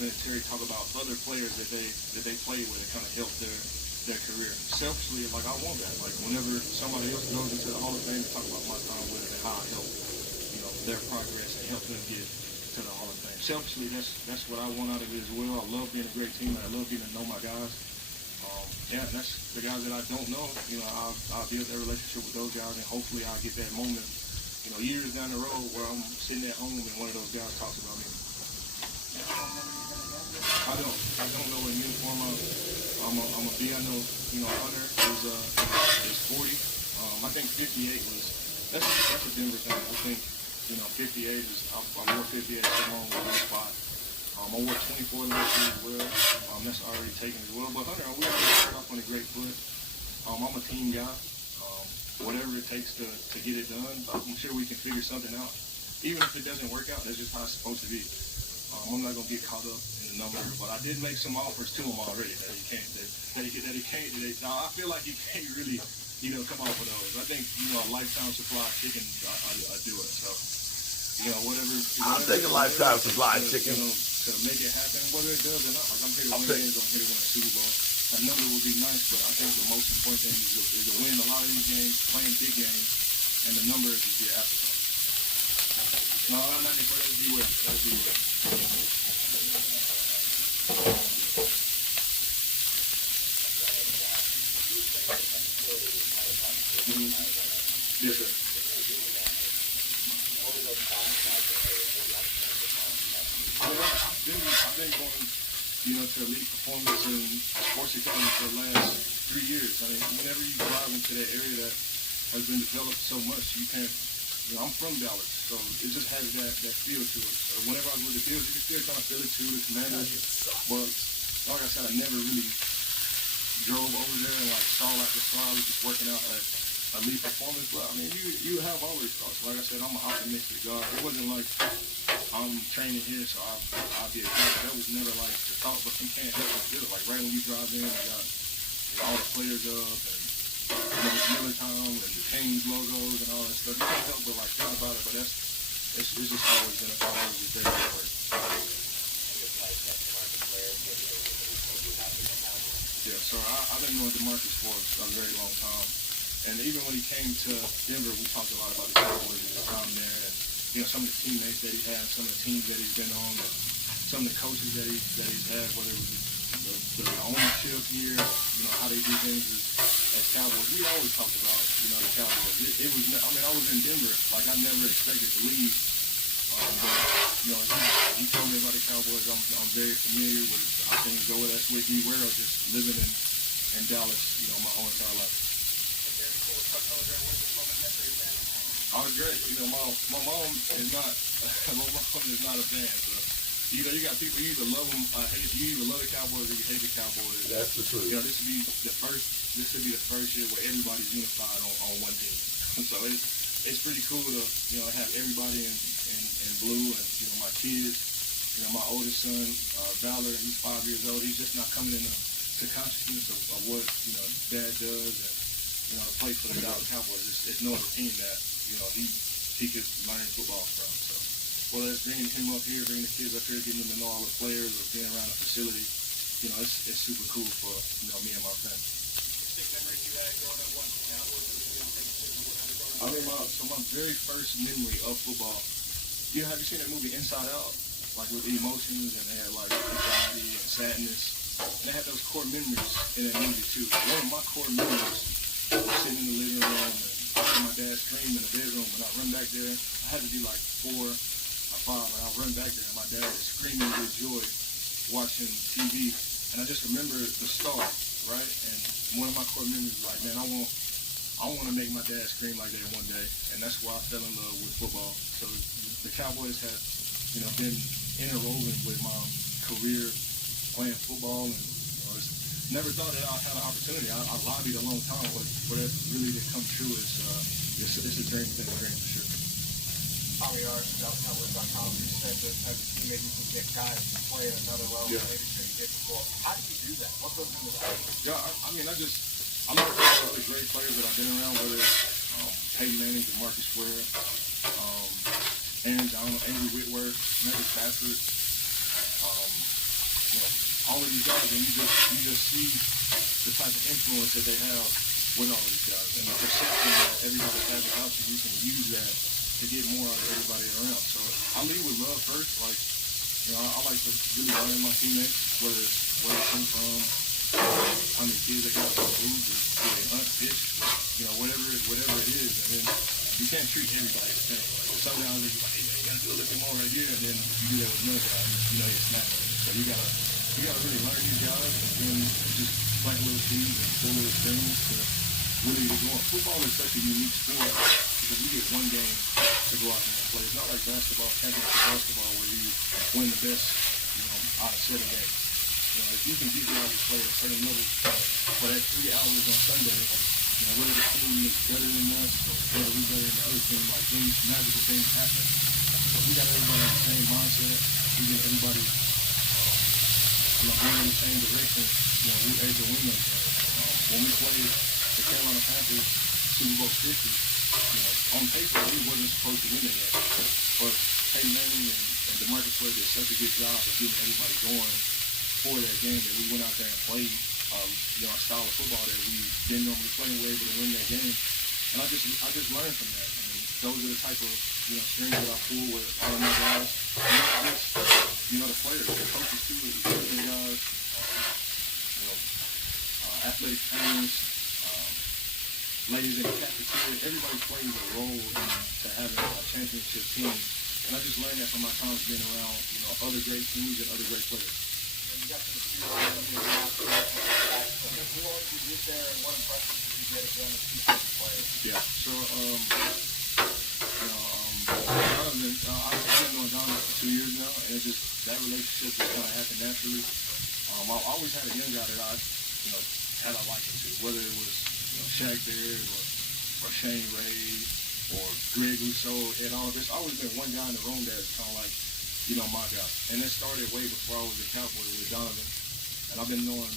Terry talk about other players that they played with and kind of helped their career. Selfishly, like I want that. Like whenever somebody else goes into the Hall of Fame, talk about my time with it and how I helped, their progress and help them get to the Hall of Fame. Selfishly, that's what I want out of it as well. I love being a great team, and I love getting to know my guys. And that's the guys that I don't know. I'll build that relationship with those guys, and hopefully I'll get that moment, years down the road where I'm sitting at home and one of those guys talks about me. I don't know in any form of. I'm a B. I know, Hunter is 40. I think 58 was that's a Denver thing. I think 58 is I wore 58 so long with that spot. I wore 24 last year as well. That's already taken as well. But Hunter, we already started off on a great foot. I'm a team guy. Whatever it takes to get it done, I'm sure we can figure something out. Even if it doesn't work out, that's just how it's supposed to be. I'm not gonna get caught up in the number, but I did make some offers to him already that he can't. Now I feel like he can't really, come off of those. I think a lifetime supply of chicken, I do it. So whatever. I'll take a lifetime supply of chicken to make it happen, whether it does or not. Like I'm here to win games, I'm here to win a Super Bowl. A number would be nice, but I think the most important thing is to win a lot of these games, playing big games, and the number is just the afterthought. No, I'm not for that. Be with. Let's be with. Yes, sir. I've been going, to elite performance in sports academy for the last 3 years. I mean, whenever you drive into that area that has been developed so much, you can't. I'm from Dallas, so it just has that feel to it. So whenever I go to the field, you can still kind of feel it too, the commanders. But like I said, I never really drove over there and saw the slide was just working out at elite performance. But I mean, you have always thoughts. Like I said, I'm an optimistic guy. It wasn't like I'm training here, so I'll be a guy. That was never the thought. But you can't help but feel it. Like right when you drive in, you got all the players up and it's Miller time and the Kings logos and all that stuff. You can't help but think about it. But it's just always been a part of the day at work. Yeah, so I've been knowing DeMarcus for a very long time. And even when he came to Denver, we talked a lot about the Cowboys and his time there, and some of the teammates that he had, some of the teams that he's been on, and some of the coaches that he's had, whether it was the ownership here, how they do things as Cowboys. We always talked about the Cowboys. It was I was in Denver, I never expected to leave. But he told me about the Cowboys. I'm very familiar with. I think go with us with me. We're just living in Dallas, my whole entire life. I was great. My mom is not. My mom is not a fan. So, you got people you either love them, hate. You either love the Cowboys or you hate the Cowboys. That's the truth. This would be the first year where everybody's unified on one team. So it's pretty cool to have everybody in blue, and my kids. My oldest son, Valor, he's 5 years old. He's just not coming into consciousness of what Dad does, and to play for the Dallas Cowboys. It's no other team that he could learn football from. So whether it's bringing him up here, bringing the kids up here, getting them to know all the players, or being around the facility, it's super cool for me and my family. I mean, my very first memory of football. Have you seen that movie Inside Out? With the emotions, and they had anxiety and sadness, and they had those core memories in that movie too. One of my core memories was sitting in the living room and I heard my dad scream in the bedroom. When I run back there, I had to be 4 or 5, and I'll run back there, and my dad is screaming with joy, watching TV, and I just remember the start, right? And one of my core memories was man, I want to make my dad scream like that one day, and that's why I fell in love with football. So the Cowboys have, been interwoven with my career playing football, and never thought that I had an opportunity. I lobbied a long time, but for that really to come true is it's a dream. It's a dream for sure. Tommy Arch, Cowboys.com, you said that as a teammate you can get guys to play at another level than maybe you did before. How do you do that? What goes into that? Yeah, I love all the great players that I've been around, whether it's Peyton Manning, DeMarcus Ware, Aaron Donald, Andrew Whitworth, Matthew Stafford, all of these guys, and you just see the type of influence that they have with all of these guys, and the perception that everybody has about you. You can use that to get more out of everybody around. So I lead with love first. Like, I like to really learn my teammates, whether it's where they come from, how many kids they got from food, or do they hunt, fish, whatever it is. And then you can't treat everybody the same. Like, some guys are like, hey, you gotta do a little bit more right here, and then you do that with another guy, you snap at them. So you gotta really learn these guys, and then just plant little seeds and pull little strings to really get going. Football is such a unique sport because you get one game to go out there and play. It's not like basketball, championship basketball, where you win the best, out of 7 games. If you can get guys to play at a certain level for that 3 hours on Sunday, whether the team is better than us or whether we're better than the other team, like things, magical things happen. So we got everybody in the same mindset. We get everybody going in the same direction. We're able to win those games. When we played the Carolina Panthers Super Bowl 50, on paper we wasn't supposed to win that game. But Peyton Manning and DeMarcus Ware did such a good job of getting everybody going for that game that we went out there and played a style of football that we didn't normally play, and we were able to win that game. And I just learned from that. And those are the type of strings that I pull with all of my guys. And not just the players, the coaches too, the coaching guys, athletic trainers, ladies in the cafeteria. Everybody plays a role into having a championship team. And I just learned that from my times being around other great teams and other great players. You got to see who else you get there, and what impressions did you get again as defensive players? Yeah. So, Donovan, I've been knowing Donovan for 2 years now, and it's just that relationship just kind of happened naturally. I always had a young guy that I, had a liking to, whether it was Shaq Baird or Shane Ray or Greg Rousseau and all of this. Always been one guy in the room that's kind of like, my guy. And it started way before I was a Cowboy with Donovan. And I've been knowing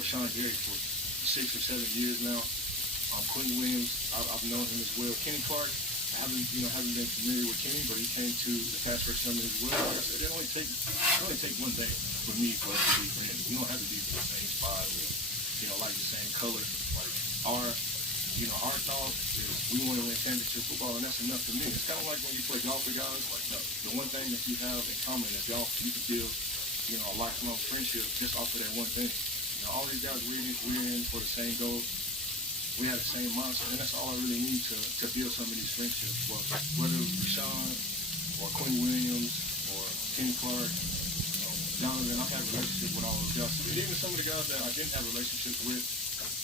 Rashawn Gary for 6 or 7 years now. Quentin Williams, I've known him as well. Kenny Clark, I haven't been familiar with Kenny, but he came to the pass rush summit as well. Like I said, it only take one thing for me for us to be friends. We don't have to be the same spot or, like the same color. Like our thought is we want to win championship football, and that's enough for me. It's kind of like when you play golf with guys. Like the one thing that you have in common is golf. You can build, a lifelong friendship just off of that one thing. All these guys we're in for the same goal. We have the same mindset, and that's all I really need to build some of these friendships. But whether it was Rashawn or Quinn Williams or Kenny Clark, Donovan, I've had a relationship with all those guys. And even some of the guys that I didn't have a relationship with,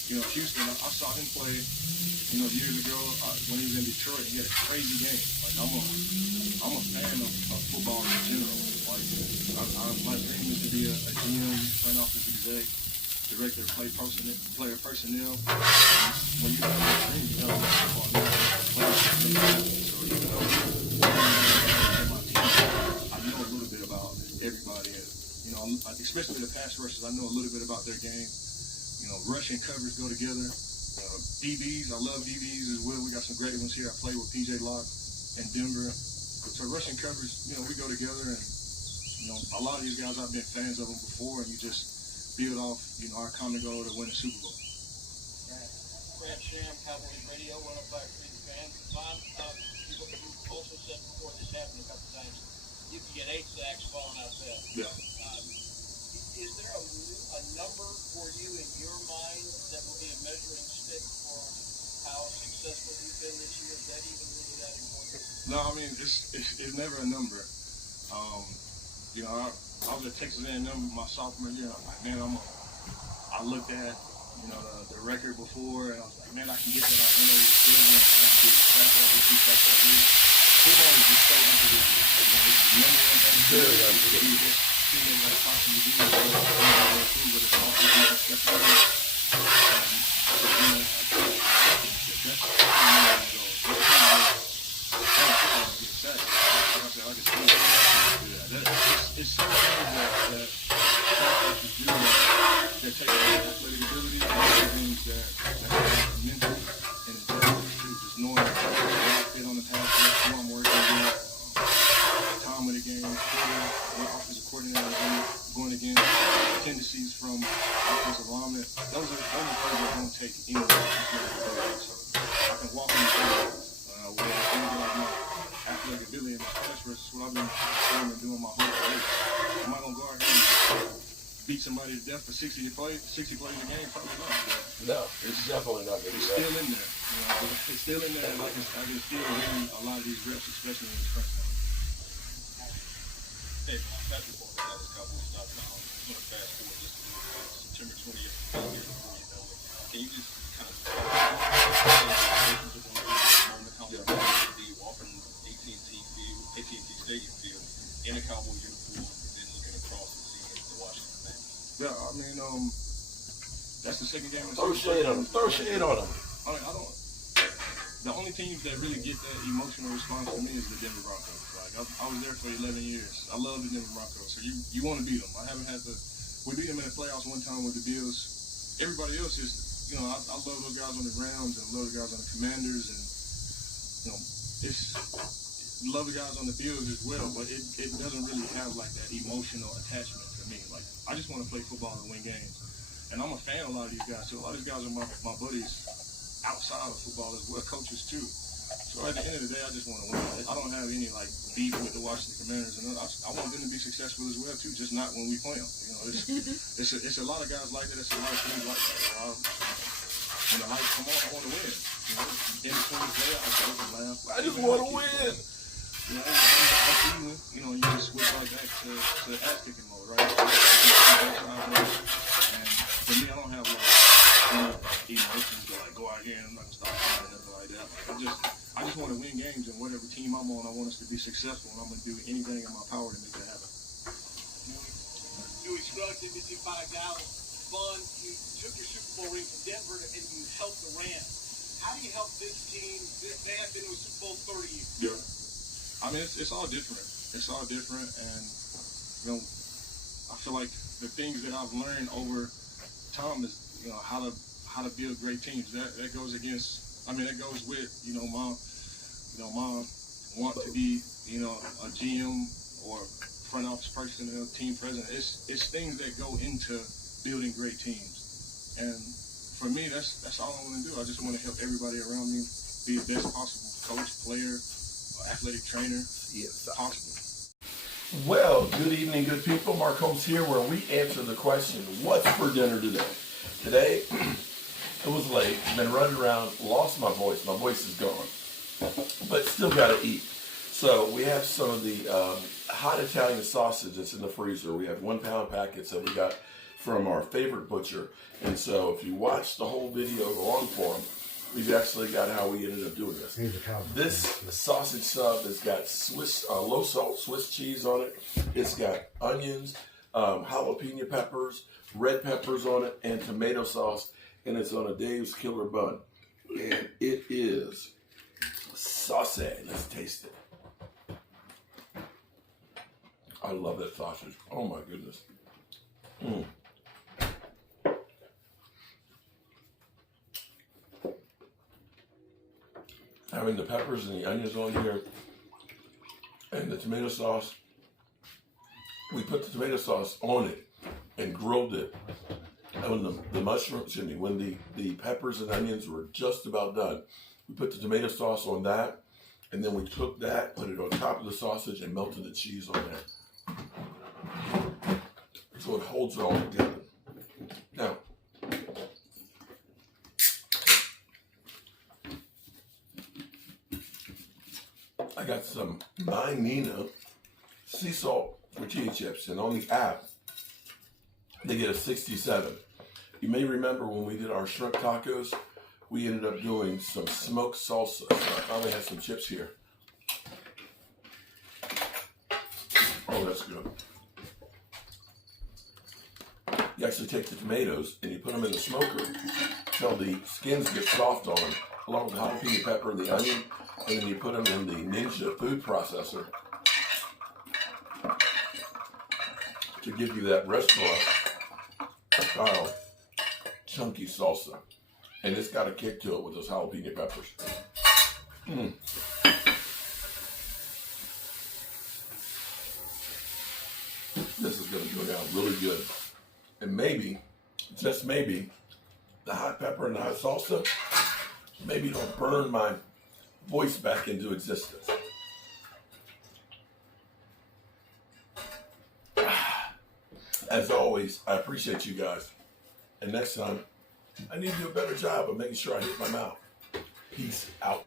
Houston, I saw him play, years ago when he was in Detroit, and he had a crazy game. Like, I'm a fan of football in general. Like, my dream is to be a GM, front office exec, director of player personnel. When you have that dream, you know football now. So even though I'm my team, I know a little bit about everybody. And, especially the pass rushers, I know a little bit about their game. Rush and coverage go together. DBs, I love DBs as well. We got some great ones here. I played with PJ Locke in Denver. So rush and coverage, we go together. And, a lot of these guys, I've been fans of them before, and you just build off, our common goal to win a Super Bowl. Brad Sham, Cowboys Radio, 105.3 The Fan. Bob, you also said before this happened a couple times, you can get 8 sacks falling out there. Yeah. Is there a number for you in your mind that would be a measuring stick for how successful you've been this year? Is that even really that important? No, I mean, it's never a number. I was at Texas A&M my sophomore year. I'm like, man, I looked at, the record before, and I was like, man, I can get that. I went over the field, and I can get sacked over, 2 sacks over here. Football is just so unpredictable. It's the number one thing to do. It's teammates that possibly do. But it's all defense, it's so things that contractors do that take athletic ability and things that have mental and intelligence too. Just knowing what I fit on the pass, who I'm working with, time of the game, what offensive coordinator I'm going shenanigans, tendencies from offensive linemen. Those are the only things that don't take anywhere. So I can walk in the field with things like my athletic ability and my touch versus what I've been doing and doing my whole career. Am I gonna go out here and beat somebody to death for 60 plays a game? Probably not. No, it's definitely not going to be It's that. still in there. You know, it's still in there, and I can still win a lot of these reps, especially in the crunch time. Hey, Patrick Boyd, that is Cowboys.com. I'm going to fast forward just a little bit. September 20th, before you know it. Can you just kind of talk about how it's going to be walking AT&T Stadium field in a Cowboys uniform and then looking across and seeing the Washington fans? Yeah, I mean, that's the second game. Throw shade on them. Throw shade on them. I don't. The only teams that really get that emotional response to me is the Denver Broncos. Like I was there for 11 years. I love the Denver Broncos. So you want to beat them. I haven't had to. We beat them in the playoffs one time with the Bills. Everybody else is, you know, I love those guys on the Rams and love the guys on the Commanders, and you know, love the guys on the Bills as well. But it doesn't really have like that emotional attachment to me. Like I just want to play football and win games. And I'm a fan of a lot of these guys too. A lot of these guys are my buddies outside of football as well, coaches too. So at the end of the day, I just want to win. I don't have any like beef with the Washington Commanders, and I want them to be successful as well too. Just not when we play them. You know, it's a lot of guys like that. It's a lot of teams like that. When the lights come on, I want to win. You know, in between the playoffs, I can laugh. I just want to win. You know, you just switch right back to ass kicking mode, right? And for me, I don't have like emotions to like go out here and I'm not gonna stop crying or nothing like that. I just want to win games, and whatever team I'm on, I want us to be successful, and I'm gonna do anything in my power to make that happen. You instructed NBC 5 Dallas. Fun. You took your Super Bowl ring from Denver and you helped the Rams. How do you help this team? They have been to a Super Bowl 30 years. Yeah. I mean, it's all different. It's all different, and you know, I feel like the things that I've learned over time is, you know, how to build great teams. That goes against. I mean, that goes with, you know, mom want to be, you know, a GM or front office person, you know, team president. It's things that go into building great teams, and for me, that's all I want to do. I just want to help everybody around me be the best possible coach, player, athletic trainer possible. Well, good evening, good people. Mark Holmes here, where we answer the question, what's for dinner today? Today, it was late, been running around, lost my voice. My voice is gone, but still got to eat. So we have some of the hot Italian sausage that's in the freezer. We have 1 pound packets that we got from our favorite butcher. And so if you watch the whole video, go on for them, we've actually got how we ended up doing this. This sausage sub has got Swiss low salt Swiss cheese on it. It's got onions, jalapeno peppers, red peppers on it, and tomato sauce. And it's on a Dave's Killer Bun. And it is saucy. Let's taste it. I love that sausage. Oh my goodness. Having the peppers and the onions on here and the tomato sauce. We put the tomato sauce on it and grilled it. And when the mushrooms, when the peppers and onions were just about done, we put the tomato sauce on that, and then we took that, put it on top of the sausage, and melted the cheese on there. So it holds it all together. Now, I got some My Nina sea salt tortilla chips, and on the app, they get a 67. You may remember when we did our shrimp tacos, we ended up doing some smoked salsa. So I finally have some chips here. Oh, that's good. You actually take the tomatoes and you put them in the smoker till the skins get soft on them, along with the jalapeno pepper and the onion, and then you put them in the Ninja food processor to give you that restaurant style chunky salsa. And it's got a kick to it with those jalapeno peppers. This is going to go down really good. And maybe, just maybe, the hot pepper and the hot salsa, maybe it'll burn my voice back into existence. As always, I appreciate you guys. And next time, I need to do a better job of making sure I hit my mouth. Peace out.